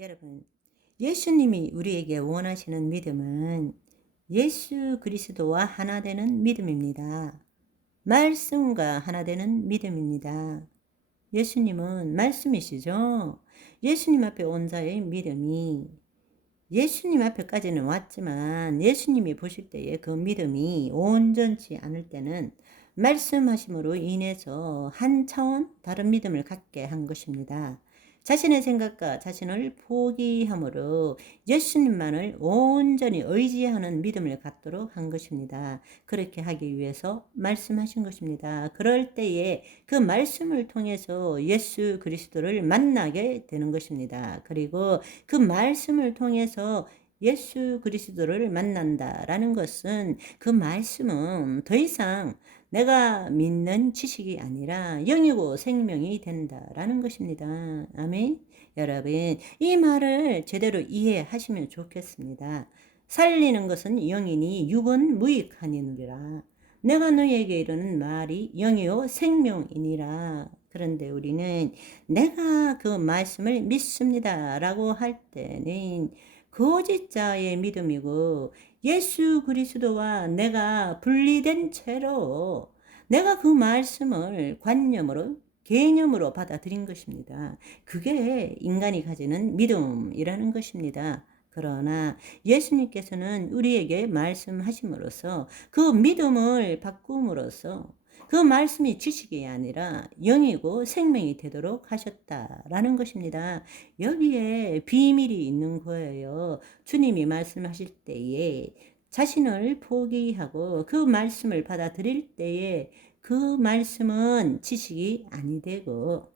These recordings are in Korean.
여러분, 예수님이 우리에게 원하시는 믿음은 예수 그리스도와 하나 되는 믿음입니다. 말씀과 하나 되는 믿음입니다. 예수님은 말씀이시죠? 예수님 앞에 온 자의 믿음이 예수님 앞에까지는 왔지만 예수님이 보실 때에 그 믿음이 온전치 않을 때는 말씀하심으로 인해서 한 차원 다른 믿음을 갖게 한 것입니다. 자신의 생각과 자신을 포기함으로 예수님만을 온전히 의지하는 믿음을 갖도록 한 것입니다. 그렇게 하기 위해서 말씀하신 것입니다. 그럴 때에 그 말씀을 통해서 예수 그리스도를 만나게 되는 것입니다. 그리고 그 말씀을 통해서 예수 그리스도를 만난다라는 것은 그 말씀은 더 이상 내가 믿는 지식이 아니라 영이고 생명이 된다라는 것입니다. 아멘. 여러분, 이 말을 제대로 이해하시면 좋겠습니다. 살리는 것은 영이니 육은 무익하니라. 내가 너희에게 이르는 말이 영이요 생명이니라. 그런데 우리는 내가 그 말씀을 믿습니다 라고 할 때는 거짓자의 믿음이고 예수 그리스도와 내가 분리된 채로 내가 그 말씀을 관념으로 개념으로 받아들인 것입니다. 그게 인간이 가지는 믿음이라는 것입니다. 그러나 예수님께서는 우리에게 말씀하심으로써 그 믿음을 바꿈으로써 그 말씀이 지식이 아니라 영이고 생명이 되도록 하셨다라는 것입니다. 여기에 비밀이 있는 거예요. 주님이 말씀하실 때에 자신을 포기하고 그 말씀을 받아들일 때에 그 말씀은 지식이 아니 되고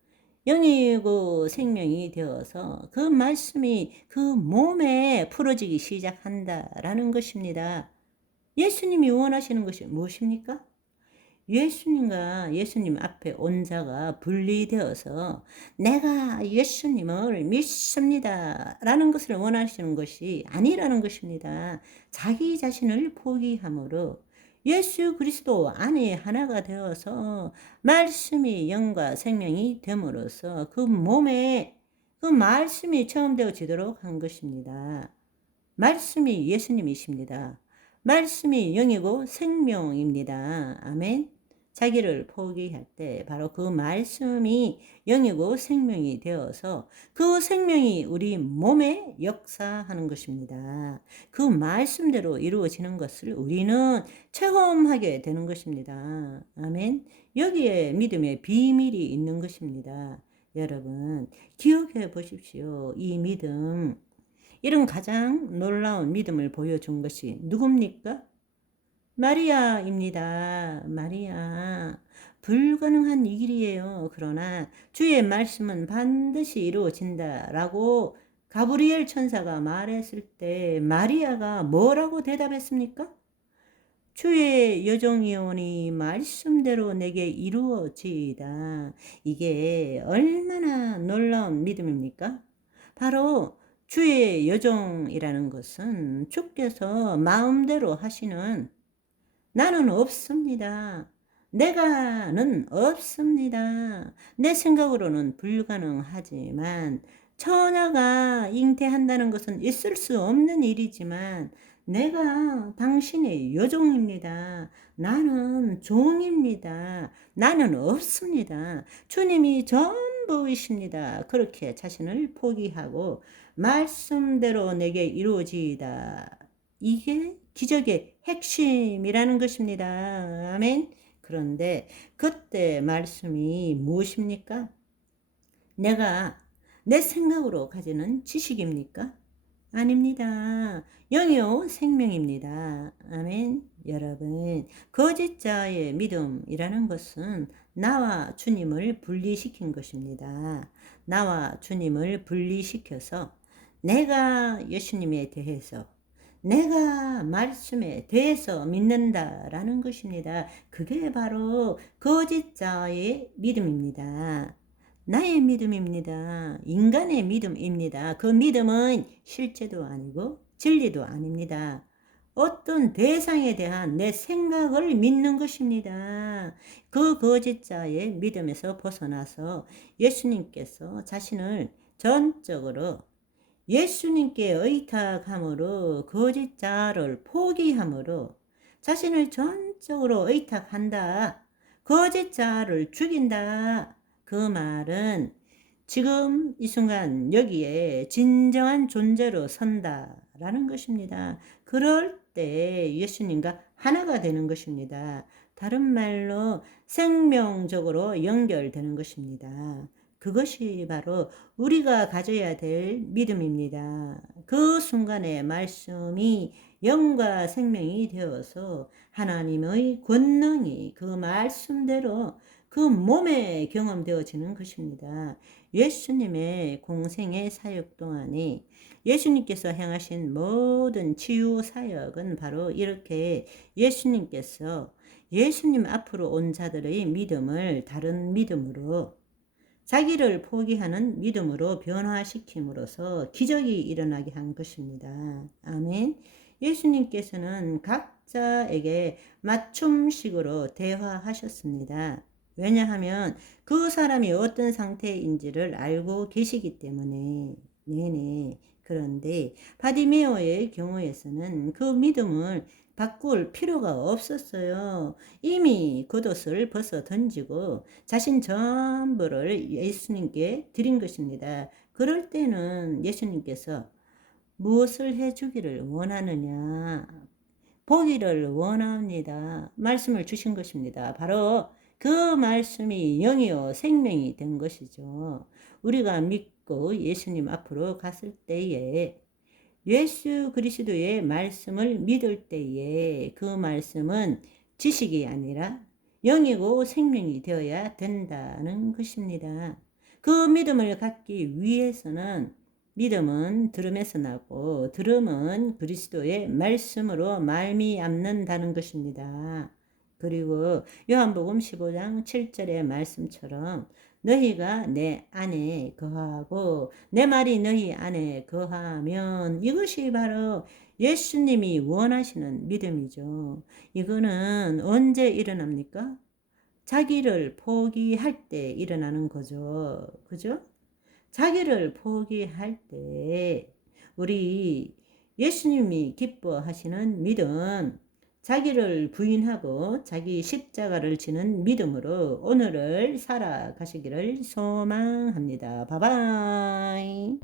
영이고 생명이 되어서 그 말씀이 그 몸에 풀어지기 시작한다라는 것입니다. 예수님이 원하시는 것이 무엇입니까? 예수님과 예수님 앞에 온 자가 분리되어서 내가 예수님을 믿습니다 라는 것을 원하시는 것이 아니라는 것입니다. 자기 자신을 포기함으로 예수 그리스도 안에 하나가 되어서 말씀이 영과 생명이 됨으로써 그 몸에 그 말씀이 체험되어지도록 한 것입니다. 말씀이 예수님이십니다. 말씀이 영이고 생명입니다. 아멘. 자기를 포기할 때 바로 그 말씀이 영이고 생명이 되어서 그 생명이 우리 몸에 역사하는 것입니다. 그 말씀대로 이루어지는 것을 우리는 체험하게 되는 것입니다. 아멘. 여기에 믿음의 비밀이 있는 것입니다. 여러분, 기억해 보십시오. 이 믿음. 이런 가장 놀라운 믿음을 보여준 것이 누굽니까? 마리아입니다. 마리아. 불가능한 일이에요. 그러나 주의 말씀은 반드시 이루어진다라고 가브리엘 천사가 말했을 때 마리아가 뭐라고 대답했습니까? 주의 여종이오니 말씀대로 내게 이루어지이다. 이게 얼마나 놀라운 믿음입니까? 바로 주의 여종이라는 것은 주께서 마음대로 하시는 나는 없습니다. 내가는 없습니다. 내 생각으로는 불가능하지만 처녀가 잉태한다는 것은 있을 수 없는 일이지만 내가 당신의 여종입니다. 나는 종입니다. 나는 없습니다. 주님이 전부이십니다. 그렇게 자신을 포기하고 말씀대로 내게 이루어지이다. 이게 기적의 핵심이라는 것입니다. 아멘. 그런데 그때 말씀이 무엇입니까? 내가 내 생각으로 가지는 지식입니까? 아닙니다. 영이요 생명입니다. 아멘. 여러분, 거짓자의 믿음이라는 것은 나와 주님을 분리시킨 것입니다. 나와 주님을 분리시켜서 내가 예수님에 대해서 내가 말씀에 대해서 믿는다라는 것입니다. 그게 바로 거짓자의 믿음입니다. 나의 믿음입니다. 인간의 믿음입니다. 그 믿음은 실제도 아니고 진리도 아닙니다. 어떤 대상에 대한 내 생각을 믿는 것입니다. 그 거짓자의 믿음에서 벗어나서 예수님께서 자신을 전적으로 예수님께 의탁함으로 거짓 자를 포기함으로 자신을 전적으로 의탁한다. 거짓 자를 죽인다. 그 말은 지금 이 순간 여기에 진정한 존재로 선다라는 것입니다. 그럴 때 예수님과 하나가 되는 것입니다. 다른 말로 생명적으로 연결되는 것입니다. 그것이 바로 우리가 가져야 될 믿음입니다. 그 순간에 말씀이 영과 생명이 되어서 하나님의 권능이 그 말씀대로 그 몸에 경험되어지는 것입니다. 예수님의 공생의 사역 동안에 예수님께서 행하신 모든 치유 사역은 바로 이렇게 예수님께서 예수님 앞으로 온 자들의 믿음을 다른 믿음으로 자기를 포기하는 믿음으로 변화시킴으로써 기적이 일어나게 한 것입니다. 아멘. 예수님께서는 각자에게 맞춤식으로 대화하셨습니다. 왜냐하면 그 사람이 어떤 상태인지를 알고 계시기 때문에. 네네. 그런데 바디메오의 경우에서는 그 믿음을 바꿀 필요가 없었어요. 이미 겉옷을 벗어 던지고 자신 전부를 예수님께 드린 것입니다. 그럴 때는 예수님께서 무엇을 해주기를 원하느냐? 보기를 원합니다. 말씀을 주신 것입니다. 바로 그 말씀이 영이요 생명이 된 것이죠. 우리가 믿고 예수님 앞으로 갔을 때에 예수 그리스도의 말씀을 믿을 때에 그 말씀은 지식이 아니라 영이고 생명이 되어야 된다는 것입니다. 그 믿음을 갖기 위해서는 믿음은 들음에서 나고 들음은 그리스도의 말씀으로 말미암는다는 것입니다. 그리고 요한복음 15장 7절의 말씀처럼 너희가 내 안에 거하고 내 말이 너희 안에 거하면 이것이 바로 예수님이 원하시는 믿음이죠. 이거는 언제 일어납니까? 자기를 포기할 때 일어나는 거죠. 그죠? 자기를 포기할 때 우리 예수님이 기뻐하시는 믿음, 자기를 부인하고 자기 십자가를 지는 믿음으로 오늘을 살아가시기를 소망합니다. 바이바이.